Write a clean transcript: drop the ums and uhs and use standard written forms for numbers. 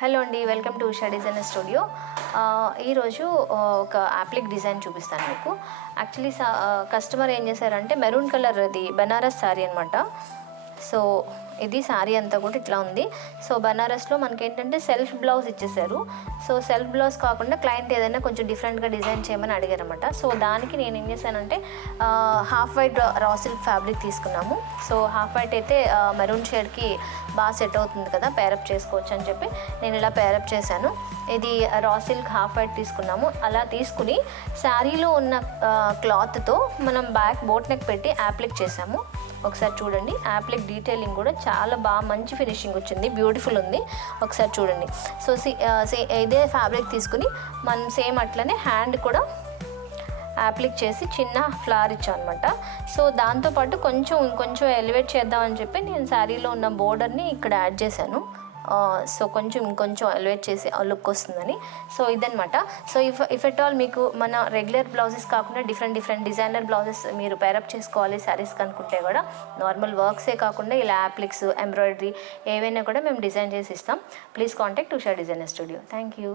Hello అండి, welcome to Usha designer studio. ఈరోజు ఒక అప్లిక్ డిజైన్ చూపిస్తాను మీకు. యాక్చువల్లీ కస్టమర్ ఏం చేశారంటే మెరూన్ కలర్ అది బనారస్ శారీ అనమాట. సో ఇది శారీ అంతా కూడా ఇట్లా ఉంది. సో బనారస్లో మనకి ఏంటంటే సెల్ఫ్ బ్లౌజ్ ఇచ్చేసారు. సో సెల్ఫ్ బ్లౌజ్ కాకుండా క్లయింట్ ఏదైనా కొంచెం డిఫరెంట్గా డిజైన్ చేయమని అడిగారనమాట. సో దానికి నేను ఏం చేశానంటే half white raw silk fabric తీసుకున్నాము. సో హాఫ్ వైట్ అయితే మెరూన్ షేడ్కి బాగా సెట్ అవుతుంది కదా, పేరప్ చేసుకోవచ్చు అని చెప్పి నేను ఇలా పేరప్ చేశాను. ఇది రా సిల్క్ హాఫ్ వైట్ తీసుకున్నాము. అలా తీసుకుని శారీలో ఉన్న క్లాత్తో మనం బ్యాక్ బోట్ నెక్ పెట్టి అప్లిక్ చేసాము. ఒకసారి చూడండి, అప్లిక్ డీటెయిలింగ్ కూడా చాలా బాగా మంచి ఫినిషింగ్ వచ్చింది, బ్యూటిఫుల్ ఉంది. ఒకసారి చూడండి. సో ఇదే ఫ్యాబ్రిక్ తీసుకుని మనం సేమ్ అట్లనే హ్యాండ్ కూడా అప్లిక్ చేసి చిన్న ఫ్లవర్ ఇచ్చాం అనమాట. సో దాంతోపాటు ఇంకొంచెం ఎలివేట్ చేద్దామని చెప్పి నేను శారీలో ఉన్న బోర్డర్ని ఇక్కడ యాడ్ చేశాను. సో ఇంకొంచెం ఎలివేట్ చేసి లుక్ వస్తుందని. సో ఇదనమాట. సో ఇఫ్ ఎట్ ఆల్ మీకు మన రెగ్యులర్ బ్లౌజెస్ కాకుండా డిఫరెంట్ డిజైనర్ బ్లౌజెస్ మీరు పేరప్ చేసుకోవాలి శారీస్కి అనుకుంటే కూడా నార్మల్ వర్క్సే కాకుండా ఇలా అప్లిక్స్, ఎంబ్రాయిడరీ ఏవైనా కూడా మేము డిజైన్ చేసి ఇస్తాం. Please contact Usha designer studio. Thank you.